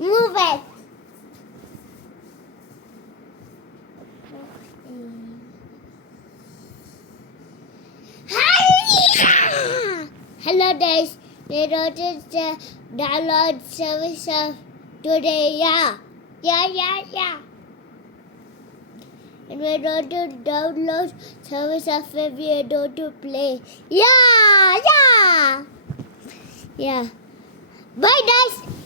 Move it. Hello guys, we noticed the download service of today. Yeah. And we're going to download service of where we are going to play. Yeah. Bye guys.